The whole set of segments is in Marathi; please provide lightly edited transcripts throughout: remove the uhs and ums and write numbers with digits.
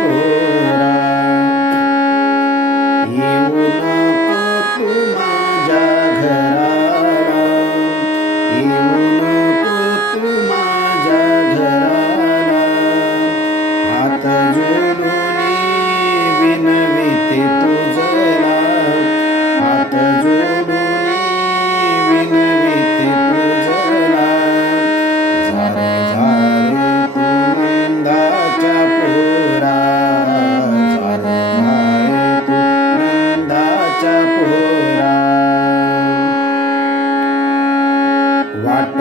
पोरा येऊ नको तू माझ्या घराला येऊ नको तू माझ्या घराला हात जोडून विनविते तुझला हात जोडून विनविते तुझला झारे झारे तू नंदाच्या पोरा झारे झारे तू नंदाच्या पोरा वाट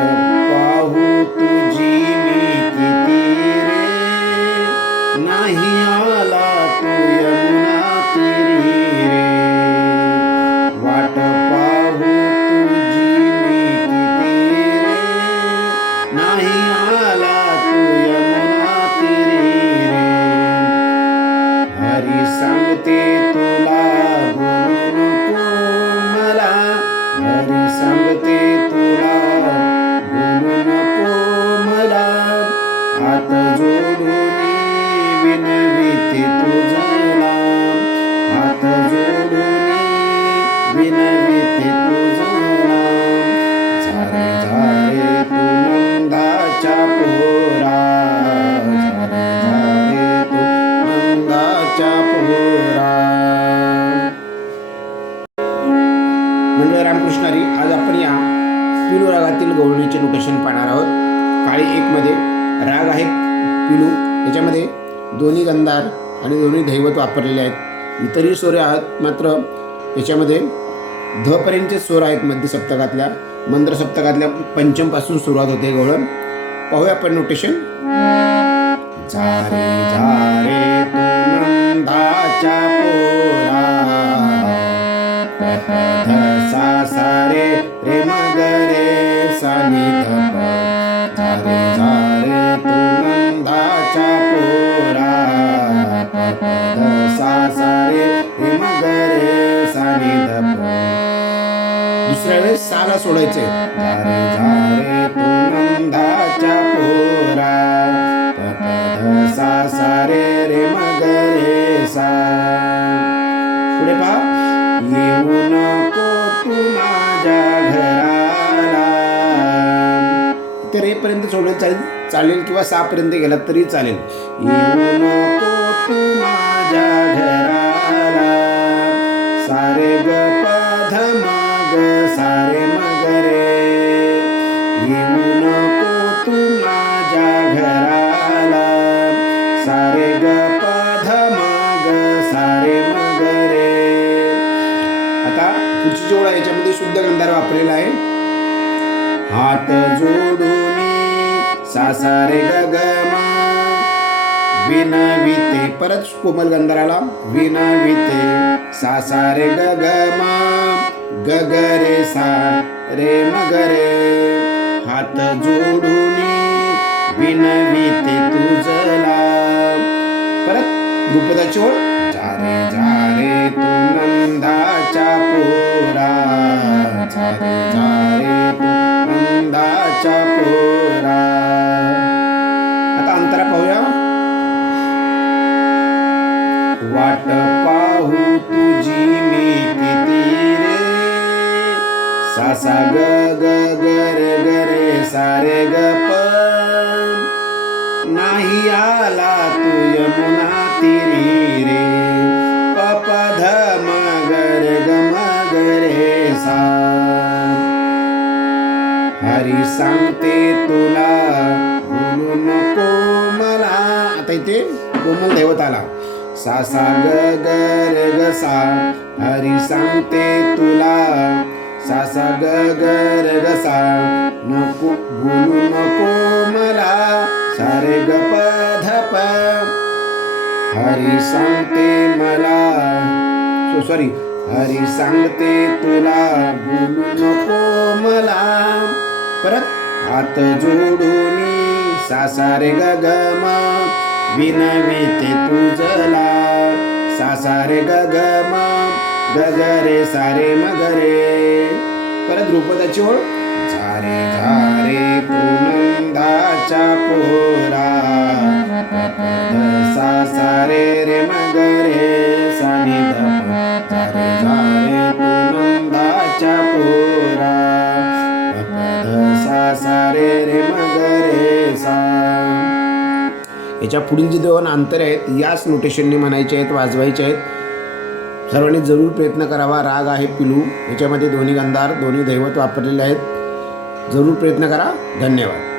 पाहू तुझी मी किती रे नाही आला तू यमुना तीरी रे वाट पाहू तुझी मी किती रे नाही आला तू यमुना तीरी रे हरी सांगते तुला बोलू नको मला हरी सांगते तुला बोलू नको मला हात जोडून विनविते तुझला हात जोडून विनविते तुझला झारे झारे तू नंदाच्या पोरा झारे झारे तू नंदाच्या पोरा. मंडळ रामकृष्णारी, आज आपण या पिलू रागातील गवळणीचे नोटेशन पाहणार आहोत. काळी 1 मध्ये राग आहे पिलू, याच्यामध्ये दोन्ही गंधार आणि दोन्ही दैवत वापरलेले आहेत. इतरही स्वर आहेत, मात्र याच्यामध्ये ध पर्यंतचे स्वर आहेत. मध्य सप्तकातल्या मंद्र सप्तकातल्या पंचम पासून सुरुवात होते गवळण. पाहूया आपण नोटेशन. झारे झारे तू नंदाच्या पोरा ध सा सा रे रे मग रे सा नि ध प झारे झारे तू नंदाच्या पोरा ध सा सा रे रे मग रे सा नि ध प. दुसऱ्या वेळेस साला सोडायचे. झारे झारे तू नंदाच्या पोरा ध सा सा रे रे मग रे सा. पुढे पहा. येऊ नको तू माझ्या घराला. इथे रे पर्यंत सोडलं चालेल किंवा 6 पर्यंत गेला तरी चालेल. येऊ नको तू माझ्या घराला सारे ग प ध म ग सारे मग रे. येऊ नको तू माझ्या घराला सारे ग प ध म ग सारे मग रे. आता पुढची जोड आहे, याच्यामध्ये शुद्ध गंधार वापरलेला आहे. हात जोडून सा सा रे ग ग म विनविते. परत कोमल गंधाराला विनविते सा सा रे ग ग म ग ग रे सा रे मग रे. हात जोडून विनविते तुझला. परत द्रुपदाची ओळ. झारे झारे तू नंदाच्या पोरा झारे झारे तू नंदाच्या पोरा. आता अंतरा पाहूया. वाट पाहू तुझी मी किती रे सा सा ग ग ग रे ग रे सा रे ग प नाही आला तू यमुना तीरी रे प प ध म ग रे ग म ग रे सा. हरी सांगते तुला बोलू नको मला. आता इथे कोमल दैवत आला. सा सा ग ग रे ग सा. हरी सांगते तुला सा सा ग ग रे ग सा. नको बोलू नको मला सारे ग प ध प. हरी सांगते मला सॉरी हरी सांगते तुला बोलू नको मला. परत हात जोडून सा सा रे ग ग म विनविते तुझला सा सा रे ग ग म ग ग रे सा रे म ग रे. परत द्रुपदाची ओळ. झारे झारे तू नंदाच्या पोरा सा सा रे याच्या पुढील जे 2 अंतरे आहेत याच नोटेशनने म्हणायचे आहेत, वाजवायचे आहेत. सर्वांनी जरूर प्रयत्न करावा. राग आहे पिलू, याच्यामध्ये दोन्ही गंधार दोन्ही दैवत वापरलेले आहेत. जरूर प्रयत्न करा. धन्यवाद.